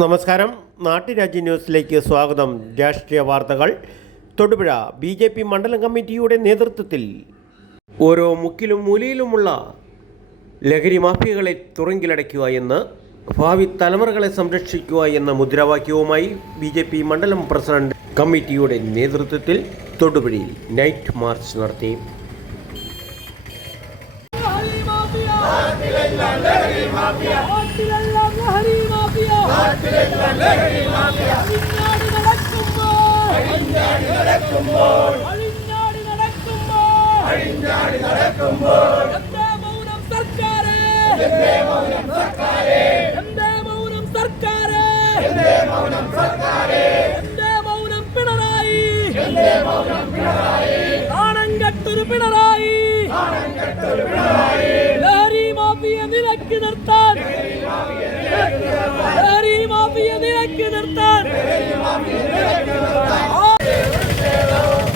നമസ്കാരം. നാട്ടുരാജ്യ ന്യൂസിലേക്ക് സ്വാഗതം. രാഷ്ട്രീയ വാർത്തകൾ. തൊടുപുഴ BJP മണ്ഡലം കമ്മിറ്റിയുടെ നേതൃത്വത്തിൽ ഓരോ മുക്കിലും മൂലയിലുമുള്ള ലഹരി മാഫിയകളെ തുറങ്കിലടയ്ക്കുക എന്ന് ഭാവി തലമുറകളെ സംരക്ഷിക്കുക എന്ന മുദ്രാവാക്യവുമായി BJP മണ്ഡലം പ്രസിഡന്റ് കമ്മിറ്റിയുടെ നേതൃത്വത്തിൽ തൊടുപുഴയിൽ നൈറ്റ് മാർച്ച് നടത്തി. ലഹരി മാഫിയ നിലയ്ക്ക് നിർത്താൻ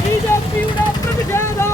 BJPയുടെ പ്രതിഷേധം.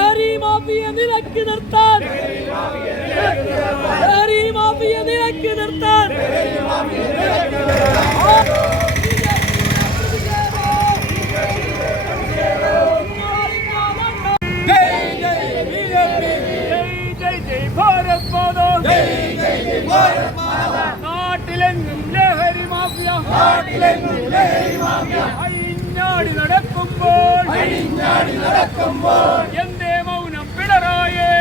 ലഹരി മാഫിയ നിലയ്ക്ക് നിർത്താൻ നാട്ടിലെങ്ങും ലഹരി മാഫിയ അഴിഞ്ഞാടി നടക്കുമ്പോൾ എന്തേ മൗനം പിണറായി,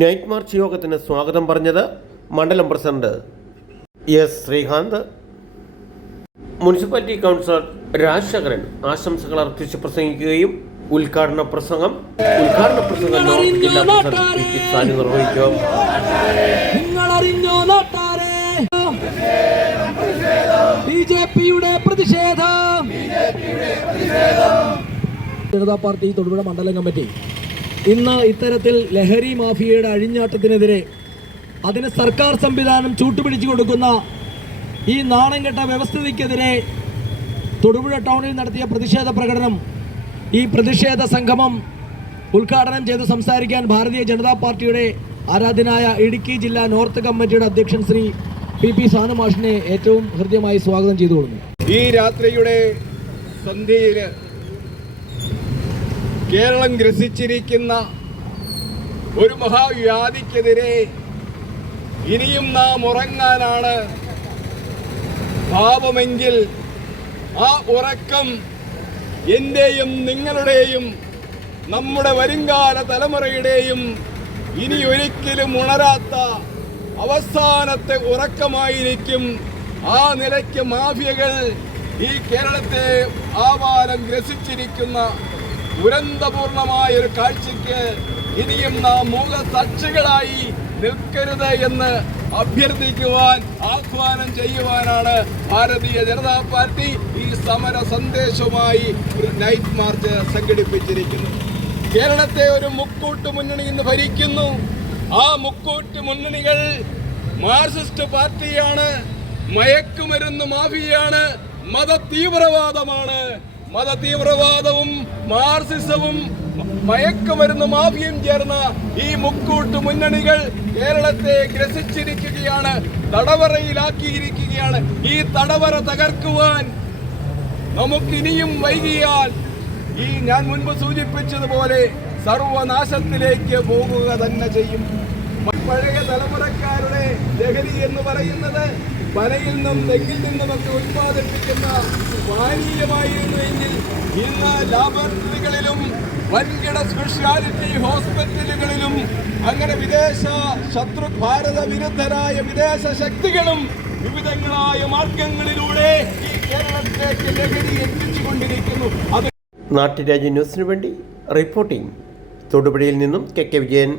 നൈറ്റ് മാർച്ച് യോഗത്തിന് സ്വാഗതം പറഞ്ഞത് മണ്ഡലം president S. Sreekanth. Municipality councillor Rajasekharan ആശംസകൾ അർപ്പിച്ച് പ്രസംഗിക്കുകയും ഉദ്ഘാടന പ്രസംഗം നോർത്ത് ജില്ലാ പ്രസിഡന്റ് P. സാനി നിർവഹിച്ചു. BJPയുടെ പ്രതിഷേധം. ജനതാ പാർട്ടി തൊടുപുഴ മണ്ഡലം കമ്മിറ്റി ഇന്ന് ഇത്തരത്തിൽ ലഹരി മാഫിയയുടെ അഴിഞ്ഞാട്ടത്തിനെതിരെ അതിന് സർക്കാർ സംവിധാനം ചൂട്ടുപിടിച്ചു കൊടുക്കുന്ന ഈ നാണംകെട്ട വ്യവസ്ഥിതിക്കെതിരെ തൊടുപുഴ ടൗണിൽ നടത്തിയ പ്രതിഷേധ പ്രകടനം, ഈ പ്രതിഷേധ സംഗമം ഉദ്ഘാടനം ചെയ്ത് സംസാരിക്കാൻ ഭാരതീയ ജനതാ പാർട്ടിയുടെ ആരാധ്യനായ ഇടുക്കി ജില്ലാ നോർത്ത് കമ്മിറ്റിയുടെ അധ്യക്ഷൻ ശ്രീ P. സാനു മാഷിനെ ഏറ്റവും ഹൃദ്യമായി സ്വാഗതം ചെയ്തുകൊള്ളുന്നു. ഈ രാത്രിയുടെ സന്ധ്യയിൽ കേരളം ഗ്രസിച്ചിരിക്കുന്ന ഒരു മഹാവ്യാധിക്കെതിരെ ഇനിയും നാം ഉറങ്ങാനാണ് ഭാവമെങ്കിൽ ആ ഉറക്കം എൻ്റെയും നിങ്ങളുടെയും നമ്മുടെ വരുംകാല തലമുറയുടെയും ഇനി ഒരിക്കലും ഉണരാത്ത അവസാനത്തെ ഉറക്കമായിരിക്കും. ആ നിലയ്ക്ക് മാഫിയകൾ ഈ കേരളത്തെ ആവാരം ഗ്രസിച്ചിരിക്കുന്ന ദുരന്തപൂർണമായൊരു കാഴ്ചയ്ക്ക് ഇനിയും നാം മൂകസാക്ഷികളായി നിൽക്കരുത് എന്ന് അഭ്യർത്ഥിക്കുവാൻ, ആഹ്വാനം ചെയ്യുവാനാണ് ഭാരതീയ ജനതാ പാർട്ടി ഈ സമര സന്ദേശവുമായി നൈറ്റ് മാർച്ച് സംഘടിപ്പിച്ചിരിക്കുന്നത്. കേരളത്തെ ഒരു മുക്കൂട്ട് മുന്നണി ഇന്ന് ഭരിക്കുന്നു. ആ മുക്കൂട്ട് മുന്നണികൾ മാർക്സിസ്റ്റ് പാർട്ടിയാണ്, മയക്കുമരുന്ന് മാഫിയയാണ്, മതതീവ്രവാദമാണ്. മതതീവ്രവാദവും മാർക്സിസവും മയക്കുമരുന്ന് മാഫിയയും ചേർന്ന ഈ മുക്കൂട്ട് മുന്നണികൾ കേരളത്തെ ഗ്രസിച്ചിരിക്കുകയാണ്, തടവറയിലാക്കിയിരിക്കുകയാണ്. ഈ തടവറ തകർക്കുവാൻ നമുക്കിനിയും വൈകിയാൽ ഞാൻ മുൻപ് സൂചിപ്പിച്ചതുപോലെ സർവനാശത്തിലേക്ക് പോകുക തന്നെ ചെയ്യും. പഴയ തലമുറക്കാരുടെ ലഹരി എന്ന് പറയുന്നത് പനയിൽ നിന്നും തെങ്ങിൽ നിന്നുമൊക്കെ ഉത്പാദിപ്പിക്കുന്ന പാനീയമായിരുന്നു എങ്കിൽ ഇന്ന് ലാബോറട്ടറികളിലും വൻകിട സ്പെഷ്യാലിറ്റി ഹോസ്പിറ്റലുകളിലും അങ്ങനെ ഭാരത വിരുദ്ധരായ വിദേശ ശക്തികളും വിവിധങ്ങളായ മാർഗങ്ങളിലൂടെ ഈ കേരളത്തിലേക്ക് ലഹരി എത്തിച്ചുകൊണ്ടിരിക്കുന്നു. നാട്ടുരാജ്യ ന്യൂസിനു വേണ്ടി റിപ്പോർട്ടിംഗ് തൊടുപുഴയിൽ നിന്നും കെ വിജയൻ.